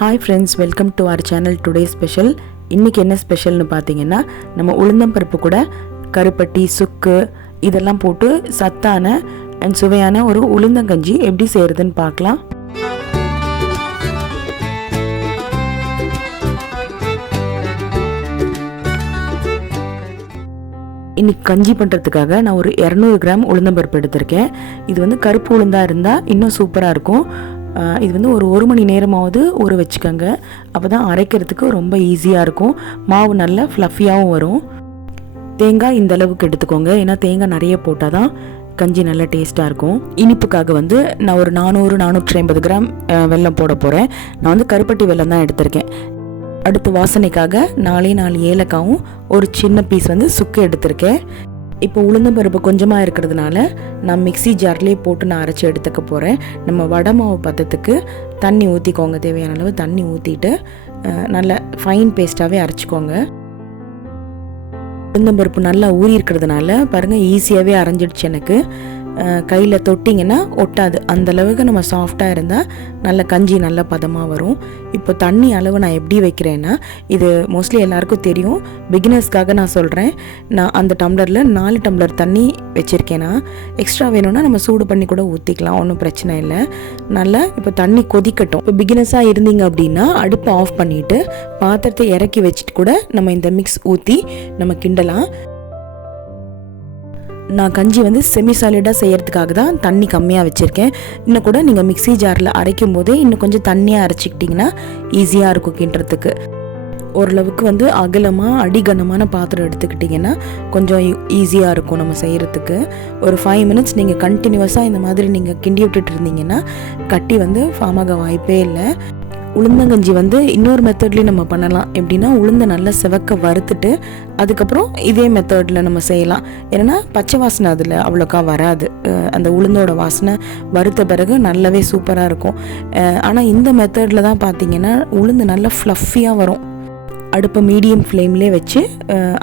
Hi friends, welcome to our channel. Today special. இன்றைக்கி என்ன ஸ்பெஷல்னு பார்த்தீங்கன்னா, நம்ம உளுந்தம்பருப்பு கூட கருப்பட்டி, சுக்கு இதெல்லாம் போட்டு சத்தான அண்ட் சுவையான ஒரு உளுந்தங்கஞ்சி எப்படி செய்கிறதுன்னு பார்க்கலாம். இன்றைக்கி கஞ்சி பண்ணுறதுக்காக நான் ஒரு 200 கிராம் உளுந்தம்பருப்பு எடுத்திருக்கேன். இது வந்து கருப்பு உளுந்தாக இருந்தால் இன்னும் சூப்பராக இருக்கும். இது வந்து ஒரு மணி நேரமாவது ஊற வச்சுக்கோங்க. அப்போ தான் அரைக்கிறதுக்கு ரொம்ப ஈஸியாக இருக்கும். மாவு நல்லா ஃப்ளஃபியாகவும் வரும். தேங்காய் இந்த அளவுக்கு எடுத்துக்கோங்க, ஏன்னா தேங்காய் நிறைய போட்டால் தான் கஞ்சி நல்லா டேஸ்ட்டாக இருக்கும். இனிப்புக்காக வந்து நான் ஒரு 400-450 கிராம் வெல்லம் போட போகிறேன். நான் வந்து கருப்பட்டி வெல்லம் தான் எடுத்திருக்கேன். அடுத்து வாசனைக்காக 4 ஏலக்காவும் ஒரு சின்ன பீஸ் வந்து சுக்கு எடுத்திருக்கேன். இப்போ உளுந்தம்பருப்பு கொஞ்சமாக இருக்கிறதுனால நான் மிக்ஸி ஜார்லேயே போட்டு நான் அரைச்சி எடுத்துக்க போகிறேன். நம்ம வடை மாவு பதத்துக்கு தண்ணி ஊற்றிக்கோங்க. தேவையான அளவு தண்ணி ஊற்றிட்டு நல்லா ஃபைன் பேஸ்ட்டாகவே அரைச்சிக்கோங்க. உளுந்தம்பருப்பு நல்லா ஊறி இருக்கிறதுனால பாருங்கள், ஈஸியாகவே அரைஞ்சிடுச்சு. எனக்கு கையில் தொட்டிங்கன்னா ஒட்டாது. அந்தளவுக்கு நம்ம சாஃப்டாக இருந்தால் நல்ல கஞ்சி நல்ல பதமாக வரும். இப்போ தண்ணி அளவு நான் எப்படி வைக்கிறேன்னா, இது மோஸ்ட்லி எல்லாருக்கும் தெரியும், பிகினர்ஸ்க்காக நான் சொல்கிறேன். நான் அந்த டம்ளரில் 4 டம்ளர் தண்ணி வச்சுருக்கேன்னா, எக்ஸ்ட்ரா வேணும்னா நம்ம சூடு பண்ணி கூட ஊற்றிக்கலாம், ஒன்றும் பிரச்சனை இல்லை. நல்லா இப்போ தண்ணி கொதிக்கட்டும். இப்போ பிகினர்ஸாக இருந்தீங்க அப்படின்னா அடுப்பை ஆஃப் பண்ணிவிட்டு பாத்திரத்தை இறக்கி வச்சுட்டு கூட நம்ம இந்த மிக்ஸ் ஊற்றி நம்ம கிண்டலாம். நான் கஞ்சி வந்து செமி சாலிடாக செய்கிறதுக்காக தான் தண்ணி கம்மியாக வச்சுருக்கேன். இன்னும் கூட நீங்கள் மிக்ஸி ஜாரில் அரைக்கும் போதே இன்னும் கொஞ்சம் தண்ணியாக அரைச்சிக்கிட்டிங்கன்னா ஈஸியாக இருக்கும் கிண்டுறதுக்கு. ஓரளவுக்கு வந்து அகலமாக அடிகனமான பாத்திரம் எடுத்துக்கிட்டிங்கன்னா கொஞ்சம் ஈஸியாக இருக்கும் நம்ம செய்கிறதுக்கு. ஒரு 5 மினிட்ஸ் நீங்கள் கண்டினியூஸாக இந்த மாதிரி நீங்கள் கிண்டி விட்டுட்டு இருந்தீங்கன்னா கட்டி வந்து ஃபார்ம் ஆக வாய்ப்பே இல்லை. உளுந்தங்கஞ்சி வந்து இன்னொரு மெத்தட்லேயும் நம்ம பண்ணலாம். எப்படின்னா, உளுந்தை நல்லா செவக்க வறுத்துட்டு அதுக்கப்புறம் இதே மெத்தடில் நம்ம செய்யலாம். ஏன்னா பச்சை வாசனை அதில் அவ்வளோக்கா வராது. அந்த உளுந்தோட வாசனை வறுத்த பிறகு நல்லாவே சூப்பராக இருக்கும். ஆனால் இந்த மெத்தடில் தான் பார்த்தீங்கன்னா உளுந்து நல்லா ஃப்ளஃபியாக வரும். அடுப்பை மீடியம் ஃப்ளேம்லேயே வச்சு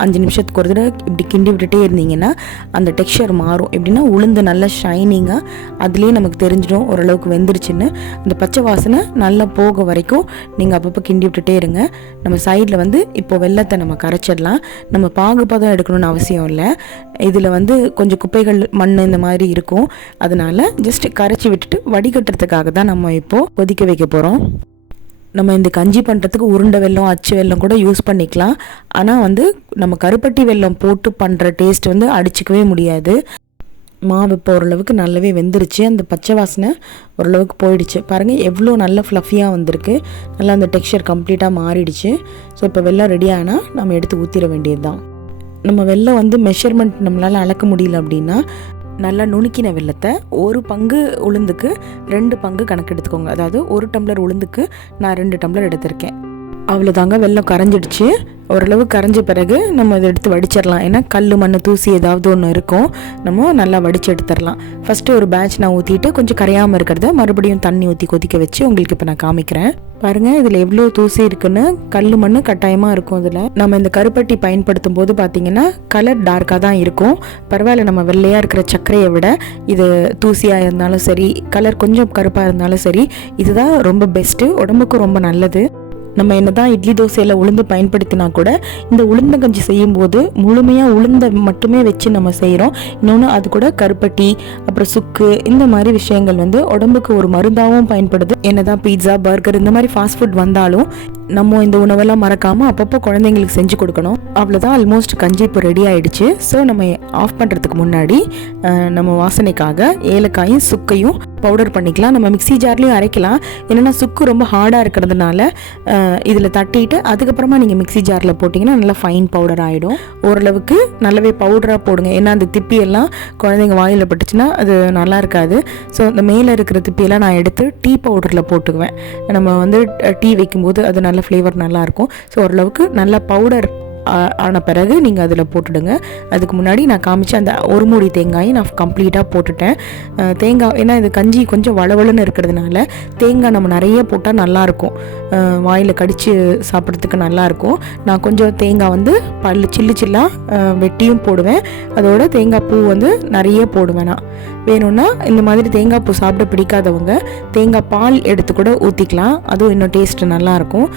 5 நிமிஷத்துக்கு ஒரு தடவை இப்படி கிண்டி விட்டுட்டே இருந்தீங்கன்னா அந்த டெக்ஸ்சர் மாறும். எப்படின்னா உளுந்து நல்லா ஷைனிங்காக அதுலேயே நமக்கு தெரிஞ்சிடும் ஓரளவுக்கு வெந்துருச்சுன்னு. அந்த பச்சை வாசனை நல்லா போக வரைக்கும் நீங்கள் அப்பப்போ கிண்டி விட்டுட்டே இருங்க. நம்ம சைடில் வந்து இப்போ வெல்லத்தை நம்ம கரைச்சிடலாம். நம்ம பாகுபதம் எடுக்கணும்னு அவசியம் இல்லை. இதில் வந்து கொஞ்சம் குப்பைகள், மண் இந்த மாதிரி இருக்கும். அதனால் ஜஸ்ட் கரைச்சி விட்டுட்டு வடிகட்டுறதுக்காக தான் நம்ம இப்போது கொதிக்க வைக்க போகிறோம். நம்ம இந்த கஞ்சி பண்ணுறதுக்கு உருண்டை வெல்லம், அச்சு வெல்லம் கூட யூஸ் பண்ணிக்கலாம். ஆனால் வந்து நம்ம கருப்பட்டி வெல்லம் போட்டு பண்ணுற டேஸ்ட் வந்து அடிச்சிக்கவே முடியாது. மாவு இப்போ ஓரளவுக்கு நல்லாவே வெந்துருச்சு. அந்த பச்சை வாசனை ஓரளவுக்கு போயிடுச்சு. பாருங்கள் எவ்வளோ நல்ல ஃப்ளஃபியாக வந்திருக்கு. நல்லா அந்த டெக்ஸ்சர் கம்ப்ளீட்டாக மாறிடுச்சு. ஸோ இப்போ வெல்லம் ரெடி ஆனால் நம்ம எடுத்து ஊற்றிட வேண்டியது தான். நம்ம வெல்லம் வந்து மெஷர்மெண்ட் நம்மளால் அளக்க முடியல அப்படின்னா நல்லா நுணுக்கின வெல்லத்தை 1 பங்கு உளுந்துக்கு 2 பங்கு கணக்கு எடுத்துக்கோங்க. அதாவது 1 டம்ளர் உளுந்துக்கு நான் 2 டம்ளர் எடுத்திருக்கேன். அவ்வளோதாங்க, வெல்லம் கரைஞ்சிடுச்சு. ஓரளவு கரைஞ்ச பிறகு நம்ம இதை எடுத்து வடிச்சிடலாம். ஏன்னா கல், மண், தூசி ஏதாவது ஒன்று இருக்கும், நம்ம நல்லா வடித்து எடுத்துடலாம். ஃபஸ்ட்டு ஒரு பேட்ச் நான் ஊற்றிட்டு கொஞ்சம் கரையாமல் இருக்கிறத மறுபடியும் தண்ணி ஊற்றி கொதிக்க வச்சு உங்களுக்கு இப்போ நான் காமிக்கிறேன். பாருங்கள் இதில் எவ்வளோ தூசி இருக்குன்னு. கல், மண் கட்டாயமாக இருக்கும் இதில். நம்ம இந்த கருப்பட்டி பயன்படுத்தும் போது பார்த்திங்கன்னா கலர் டார்க்காக தான் இருக்கும். பரவாயில்ல, நம்ம வெள்ளையாக இருக்கிற சர்க்கரையை விட இது தூசியாக இருந்தாலும் சரி, கலர் கொஞ்சம் கருப்பாக இருந்தாலும் சரி, இதுதான் ரொம்ப பெஸ்ட்டு, உடம்புக்கும் ரொம்ப நல்லது. நம்ம என்ன தான் இட்லி தோசையில் உளுந்து பயன்படுத்தினா கூட இந்த உளுந்தங்கஞ்சி செய்யும்போது முழுமையாக உளுந்தை மட்டுமே வச்சு நம்ம செய்கிறோம். இன்னொன்று அது கூட கருப்பட்டி, அப்புறம் சுக்கு, இந்த மாதிரி விஷயங்கள் வந்து உடம்புக்கு ஒரு மருந்தாகவும் பயன்படுது. என்னதான் பீட்சா, பர்கர் இந்த மாதிரி ஃபாஸ்ட் ஃபுட் வந்தாலும் நம்ம இந்த உணவெல்லாம் மறக்காமல் அப்பப்போ குழந்தைங்களுக்கு செஞ்சு கொடுக்கணும். அவ்வளோதான், ஆல்மோஸ்ட் கஞ்சி இப்போ ரெடி ஆகிடுச்சு. ஸோ நம்ம ஆஃப் பண்ணுறதுக்கு முன்னாடி நம்ம வாசனைக்காக ஏலக்காயும் சுக்கையும் பவுடர் பண்ணிக்கலாம். நம்ம மிக்ஸி ஜார்லேயும் அரைக்கலாம். என்னென்னா சுக்கு ரொம்ப ஹார்டாக இருக்கிறதுனால இதில் தட்டிட்டு அதுக்கப்புறமா நீங்கள் மிக்ஸி ஜாரில் போட்டிங்கன்னா நல்லா ஃபைன் பவுடர் ஆகிடும். ஓரளவுக்கு நல்லாவே பவுடராக போடுங்க. ஏன்னா அந்த திப்பியெல்லாம் குழந்தைங்க வாயில் பட்டுச்சுன்னா அது நல்லா இருக்காது. ஸோ அந்த மேலே இருக்கிற திப்பியெல்லாம் நான் எடுத்து டீ பவுடரில் போட்டுக்குவேன். நம்ம வந்து டீ வைக்கும்போது அது நல்ல ஃப்ளேவர் நல்லாயிருக்கும். ஸோ ஓரளவுக்கு நல்லா பவுடர் ஆன பிறகு நீங்கள் அதில் போட்டுடுங்க. அதுக்கு முன்னாடி நான் காமிச்ச அந்த 1 மூடி தேங்காயை நான் கம்ப்ளீட்டாக போட்டுட்டேன். தேங்காய் ஏன்னா இது கஞ்சி கொஞ்சம் வளவளன்னு இருக்கிறதுனால தேங்காய் நம்ம நிறைய போட்டால் நல்லாயிருக்கும், வாயில் கடித்து சாப்பிட்றதுக்கு நல்லாயிருக்கும். நான் கொஞ்சம் தேங்காய் வந்து சில்லாக வெட்டியும் போடுவேன். அதோட தேங்காய் பூ வந்து நிறைய போடுவேன் நான். வேணும்னா இந்த மாதிரி தேங்காய் பூ சாப்பிட பிடிக்காதவங்க தேங்காய் பால் எடுத்து கூட ஊற்றிக்கலாம், அதுவும் இன்னும் டேஸ்ட்டு நல்லாயிருக்கும்.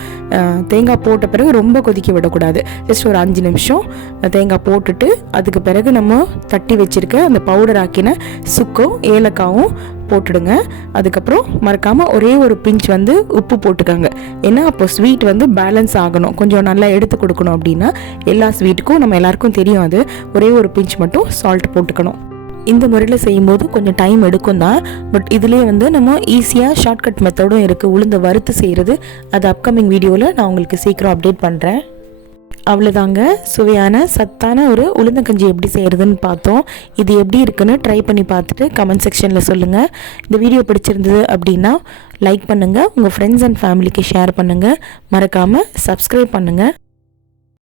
தேங்காய் போட்ட பிறகு ரொம்ப கொதிக்க விடக்கூடாது, ஜஸ்ட் ஒரு 5 நிமிஷம் தேங்காய் போட்டுட்டு அதுக்கு பிறகு நம்ம தட்டி வச்சுருக்க அந்த பவுடர் ஆக்கின சுக்கும் ஏலக்காவும் போட்டுடுங்க. அதுக்கப்புறம் மறக்காமல் ஒரே ஒரு பிஞ்ச் வந்து உப்பு போட்டுக்கோங்க. ஏன்னா அப்போ ஸ்வீட் வந்து பேலன்ஸ் ஆகணும், கொஞ்சம் நல்லா எடுத்து கொடுக்கணும். அப்படின்னா எல்லா ஸ்வீட்டுக்கும் நம்ம எல்லாருக்கும் தெரியும், அது ஒரே ஒரு பிஞ்ச் மட்டும் சால்ட் போட்டுக்கணும். இந்த முறையில் செய்யும்போது கொஞ்சம் டைம் எடுக்கும் தான், பட் இதுலேயே வந்து நம்ம ஈஸியாக ஷார்ட்கட் மெத்தடும் இருக்குது. உளுந்தை வறுத்து செய்கிறது அது அப்கமிங் வீடியோவில் நான் உங்களுக்கு சீக்கிரம் அப்டேட் பண்ணுறேன். அவ்வளோதாங்க, சுவையான சத்தான ஒரு உளுந்தங்கஞ்சி எப்படி செய்கிறதுன்னு பார்த்தோம். இது எப்படி இருக்குன்னு ட்ரை பண்ணி பார்த்துட்டு கமெண்ட் செக்ஷனில் சொல்லுங்கள். இந்த வீடியோ பிடிச்சிருந்தது அப்படின்னா லைக் பண்ணுங்கள், உங்கள் ஃப்ரெண்ட்ஸ் அண்ட் ஃபேமிலிக்கு ஷேர் பண்ணுங்கள், மறக்காமல் சப்ஸ்கிரைப் பண்ணுங்கள்.